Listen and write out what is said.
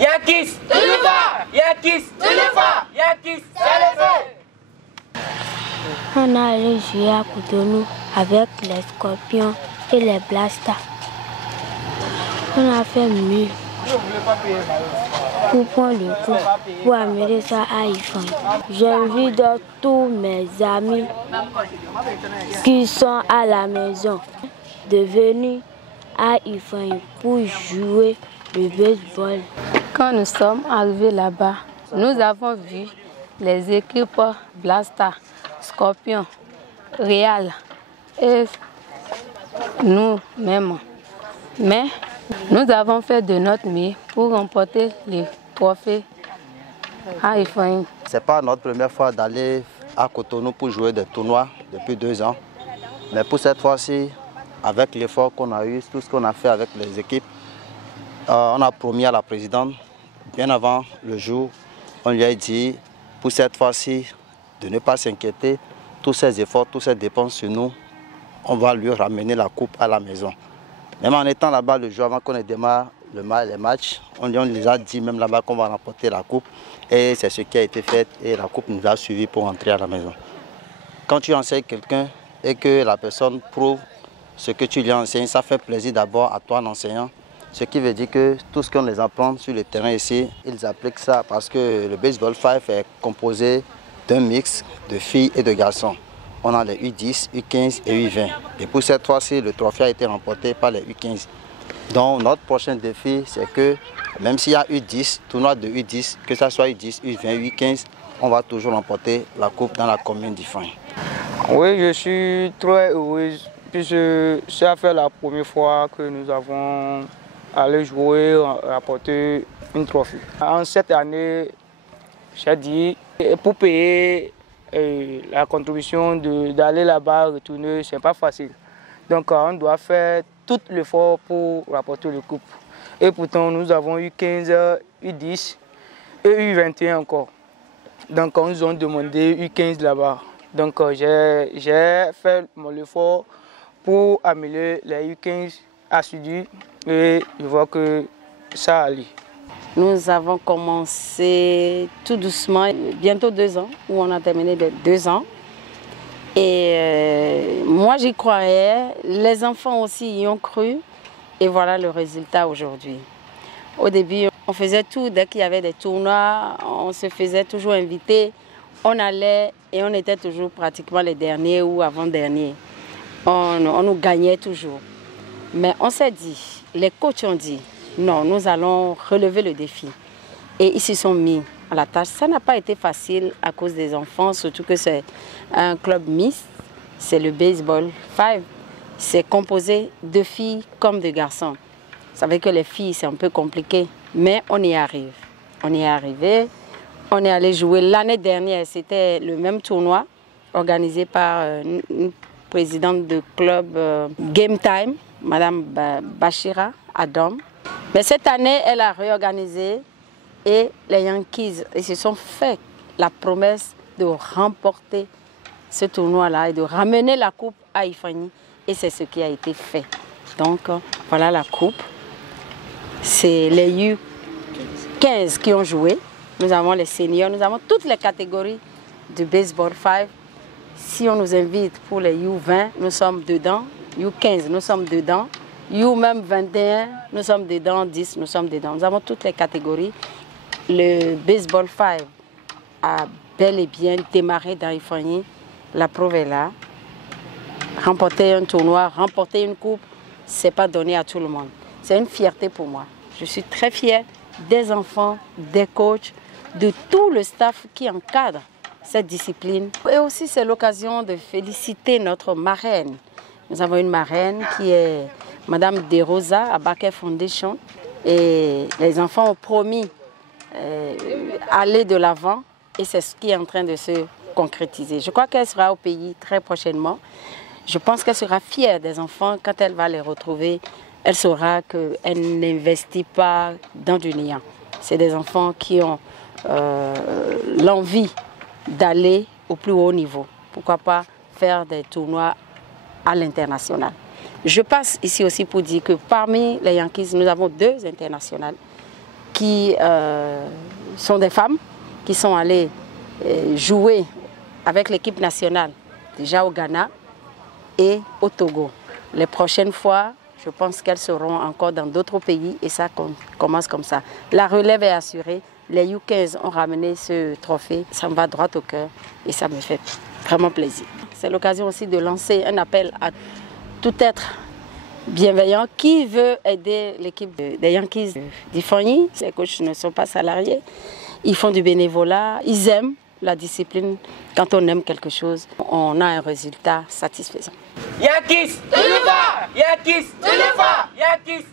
Yakis, Tilifa! Yakis, Tilifa! Yakis, Tilifa! On a allé jouer à Cotonou avec les Scorpions et les Blasters. On a fait mieux pour prendre le coup, pour amener ça à Ifan. J'invite tous mes amis qui sont à la maison de venir à Ifan pour jouer le baseball. Quand nous sommes arrivés là-bas, nous avons vu les équipes Blaster, Scorpion, Real et nous-mêmes. Mais nous avons fait de notre mieux pour remporter les trophées à Ifan. Ce n'est pas notre première fois d'aller à Cotonou pour jouer des tournois depuis 2 ans. Mais pour cette fois-ci, avec l'effort qu'on a eu, tout ce qu'on a fait avec les équipes, on a promis à la présidente, bien avant le jour, on lui a dit, pour cette fois-ci, de ne pas s'inquiéter, tous ces efforts, toutes ces dépenses sur nous, on va lui ramener la coupe à la maison. Même en étant là-bas le jour avant qu'on ait démarré les matchs, on les a dit même là-bas qu'on va remporter la coupe. Et c'est ce qui a été fait et la coupe nous a suivis pour rentrer à la maison. Quand tu enseignes quelqu'un et que la personne prouve ce que tu lui enseignes, ça fait plaisir d'abord à toi l'enseignant. Ce qui veut dire que tout ce qu'on les apprend sur le terrain ici, ils appliquent ça parce que le baseball 5 est composé d'un mix de filles et de garçons. On a les U10, U15 et U20. Et pour cette fois-ci, le trophée a été remporté par les U15. Donc notre prochain défi, c'est que même s'il y a U10, tournoi de U10, que ce soit U10, U20, U15, on va toujours remporter la coupe dans la commune d'Ifan. Oui, je suis très heureuse puisque ça fait la première fois que nous avons allé jouer, rapporter une trophée. En cette année, j'ai dit, pour payer la contribution d'aller là-bas, retourner, c'est pas facile. Donc on doit faire tout l'effort pour rapporter le coupe. Et pourtant nous avons eu 15, U10 et U21 encore. Donc on nous a demandé U15 là-bas. Donc j'ai fait mon effort pour améliorer les U15 assidus et je vois que ça allait. Nous avons commencé tout doucement, bientôt 2 ans, où on a terminé les 2 ans. Et moi j'y croyais, les enfants aussi y ont cru et voilà le résultat aujourd'hui. Au début on faisait tout, dès qu'il y avait des tournois, on se faisait toujours inviter, on allait et on était toujours pratiquement les derniers ou avant-derniers. On nous gagnait toujours. Mais on s'est dit, les coachs ont dit, non, nous allons relever le défi. Et ils se sont mis à la tâche. Ça n'a pas été facile à cause des enfants, surtout que c'est un club mixte, c'est le baseball 5. C'est composé de filles comme de garçons. Vous savez que les filles, c'est un peu compliqué, mais on y arrive. On y est arrivé. On est allé jouer l'année dernière, c'était le même tournoi organisé par une présidente de club Game Time, Madame Bachira Adam. Mais cette année, elle a réorganisé et les Yankees ils se sont fait la promesse de remporter ce tournoi-là et de ramener la coupe à Ifani. Et c'est ce qui a été fait. Donc voilà la coupe. C'est les U15 qui ont joué. Nous avons les seniors, nous avons toutes les catégories du baseball 5. Si on nous invite pour les U20, nous sommes dedans. U15, nous sommes dedans. U même 21, nous sommes dedans. 10, nous sommes dedans. Nous avons toutes les catégories. Le baseball 5 a bel et bien démarré dans Ifani. La preuve est là. Remporter un tournoi, remporter une coupe, ce n'est pas donné à tout le monde. C'est une fierté pour moi. Je suis très fière des enfants, des coachs, de tout le staff qui encadre cette discipline. Et aussi, c'est l'occasion de féliciter notre marraine. Nous avons une marraine qui est Madame De Rosa à Baker Foundation. Et les enfants ont promis aller de l'avant et c'est ce qui est en train de se concrétiser. Je crois qu'elle sera au pays très prochainement. Je pense qu'elle sera fière des enfants quand elle va les retrouver. Elle saura qu'elle n'investit pas dans du néant. C'est des enfants qui ont l'envie d'aller au plus haut niveau. Pourquoi pas faire des tournois à l'international. Je passe ici aussi pour dire que parmi les Yankees, nous avons 2 internationales qui sont des femmes qui sont allées jouer avec l'équipe nationale, déjà au Ghana et au Togo. Les prochaines fois, je pense qu'elles seront encore dans d'autres pays et ça commence comme ça. La relève est assurée. Les U15 ont ramené ce trophée. Ça me va droit au cœur et ça me fait vraiment plaisir. C'est l'occasion aussi de lancer un appel à tout être bienveillant qui veut aider l'équipe des Yankees d'Ifeanyi. Les coachs ne sont pas salariés. Ils font du bénévolat. Ils aiment la discipline. Quand on aime quelque chose, on a un résultat satisfaisant. Yankees, Yankees, Yankees,